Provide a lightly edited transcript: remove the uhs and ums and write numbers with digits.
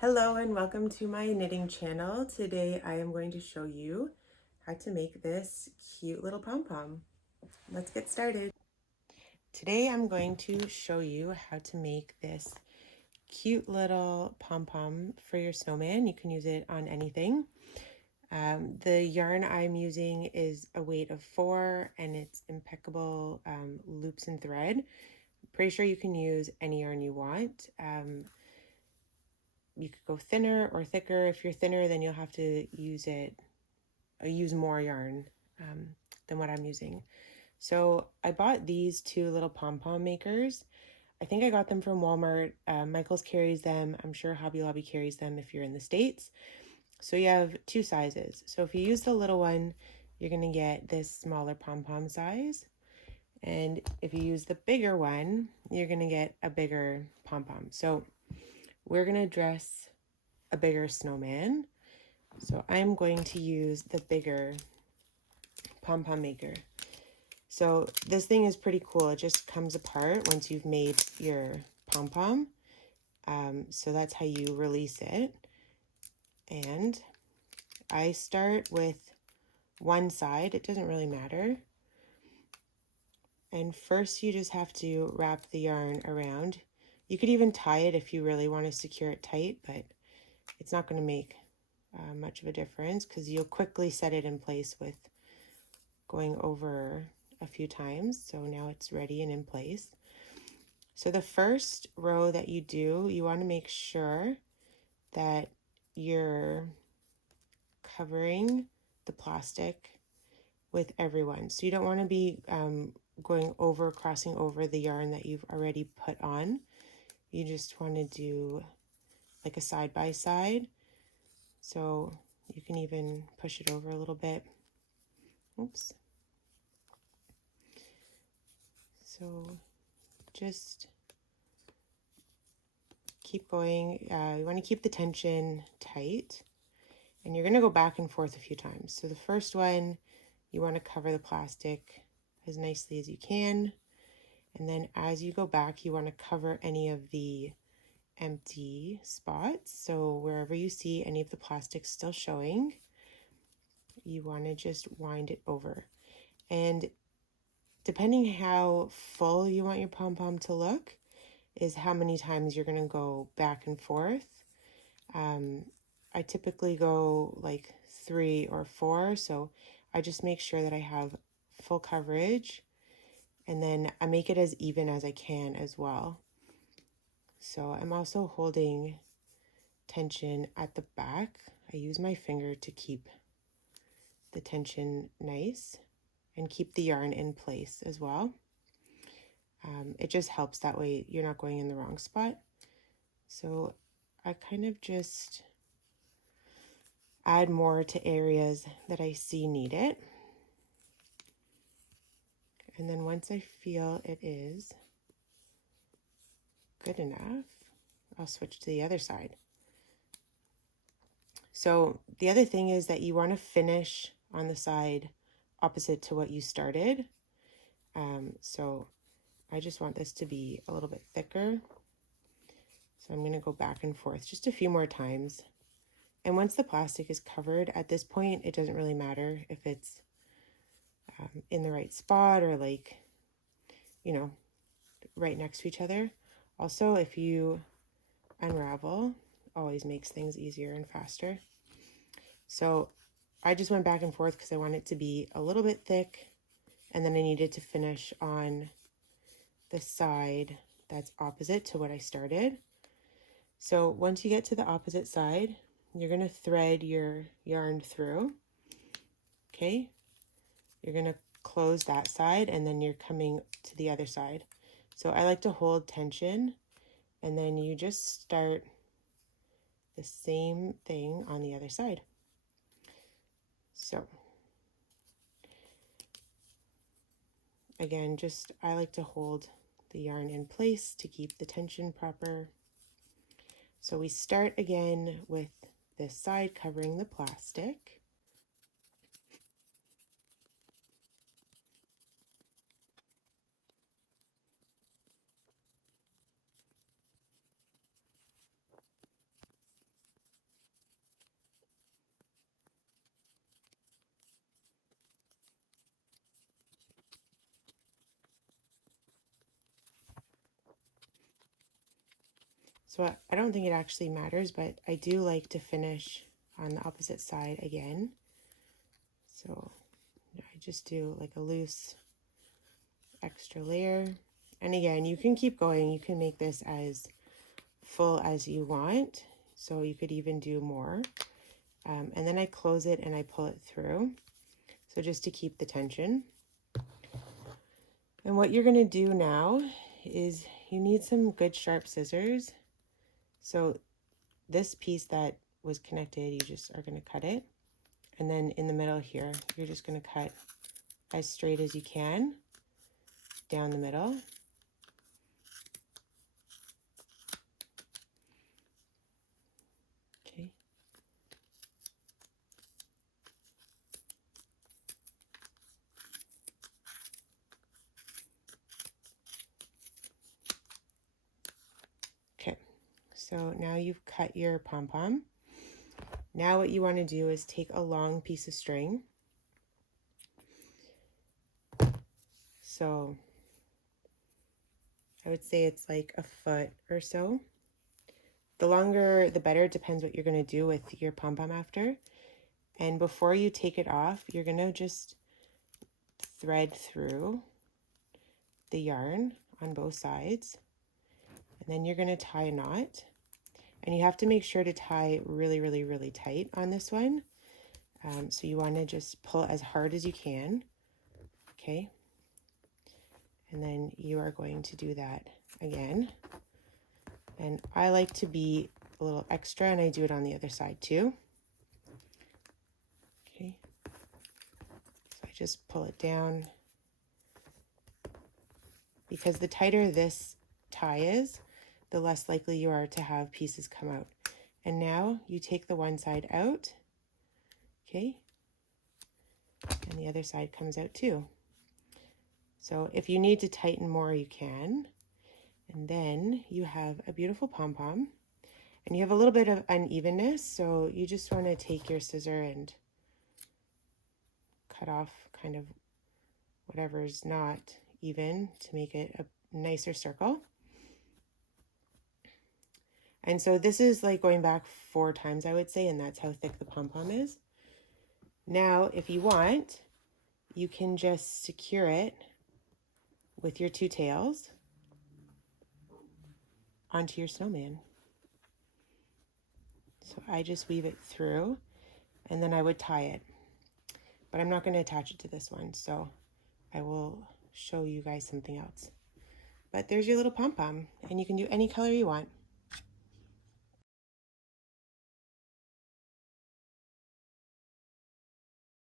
Hello and welcome to my knitting channel. Today I am going to show you how to make this cute little pom-pom. Let's get started. Today I'm going to show you how to make this cute little pom-pom for your snowman. You can use it on anything. The yarn I'm using is a weight of 4 and it's impeccable loops and thread. Pretty sure you can use any yarn you want. You could go thinner or thicker. If you're thinner, then you'll have to use more yarn than what I'm using. So I bought these two little pom-pom makers. I think I got them from Walmart. Michael's carries them. I'm sure Hobby Lobby carries them if you're in the States. So you have two sizes. So if you use the little one, you're going to get this smaller pom-pom size. And if you use the bigger one, you're going to get a bigger pom-pom. So we're going to dress a bigger snowman. So I'm going to use the bigger pom-pom maker. So this thing is pretty cool. It just comes apart once you've made your pom-pom. So that's how you release it. And I start with one side. It doesn't really matter. And first you just have to wrap the yarn around. You could even tie it if you really want to secure it tight, but it's not going to make much of a difference because you'll quickly set it in place with going over a few times. So now it's ready and in place. So the first row that you do, you want to make sure that you're covering the plastic with every one. So you don't want to be crossing over the yarn that you've already put on. You just want to do like a side by side. So you can even push it over a little bit. Oops. So just keep going. You want to keep the tension tight, and you're going to go back and forth a few times. So the first one, you want to cover the plastic as nicely as you can, and then as you go back, you want to cover any of the empty spots. So wherever you see any of the plastic still showing, you want to just wind it over. And depending how full you want your pom-pom to look is how many times you're going to go back and forth. I typically go like 3 or 4, so I just make sure that I have full coverage, and then I make it as even as I can as well. So I'm also holding tension at the back. I use my finger to keep the tension nice and keep the yarn in place as well. It just helps that way you're not going in the wrong spot. So I kind of just add more to areas that I see need it. And then once I feel it is good enough, I'll switch to the other side. So the other thing is that you want to finish on the side opposite to what you started. So I just want this to be a little bit thicker. So I'm going to go back and forth just a few more times. And once the plastic is covered, at this point, it doesn't really matter if it's in the right spot or like, you know, right next to each other. Also, if you unravel, always makes things easier and faster. So I just went back and forth because I want it to be a little bit thick, and then I needed to finish on the side that's opposite to what I started. So once you get to the opposite side, you're going to thread your yarn through. Okay, you're going to close that side, and then you're coming to the other side. So I like to hold tension, and then you just start the same thing on the other side. So again, I like to hold the yarn in place to keep the tension proper. So we start again with this side covering the plastic. So I don't think it actually matters, but I do like to finish on the opposite side again. So I just do like a loose extra layer. And again, you can keep going. You can make this as full as you want. So you could even do more. And then I close it and I pull it through. So just to keep the tension. And what you're going to do now is you need some good sharp scissors. So this piece that was connected, you just are going to cut it. And then in the middle here, you're just going to cut as straight as you can down the middle. Okay. Okay, so now you've cut your pom-pom. Now what you want to do is take a long piece of string. So I would say it's like a foot or so. The longer, the better. It depends what you're going to do with your pom-pom after. And before you take it off, you're going to just thread through the yarn on both sides. And then you're going to tie a knot. And you have to make sure to tie really, really, really tight on this one. So you want to just pull as hard as you can. Okay. And then you are going to do that again. And I like to be a little extra, and I do it on the other side too. Okay. So I just pull it down. Because the tighter this tie is, the less likely you are to have pieces come out. And now you take the one side out, okay, and the other side comes out too. So if you need to tighten more, you can. And then you have a beautiful pom-pom, and you have a little bit of unevenness, so you just want to take your scissor and cut off kind of whatever's not even to make it a nicer circle. And so this is like going back 4 times, I would say, and that's how thick the pom-pom is. Now, if you want, you can just secure it with your 2 tails onto your snowman. So I just weave it through, and then I would tie it. But I'm not going to attach it to this one, so I will show you guys something else. But there's your little pom-pom, and you can do any color you want.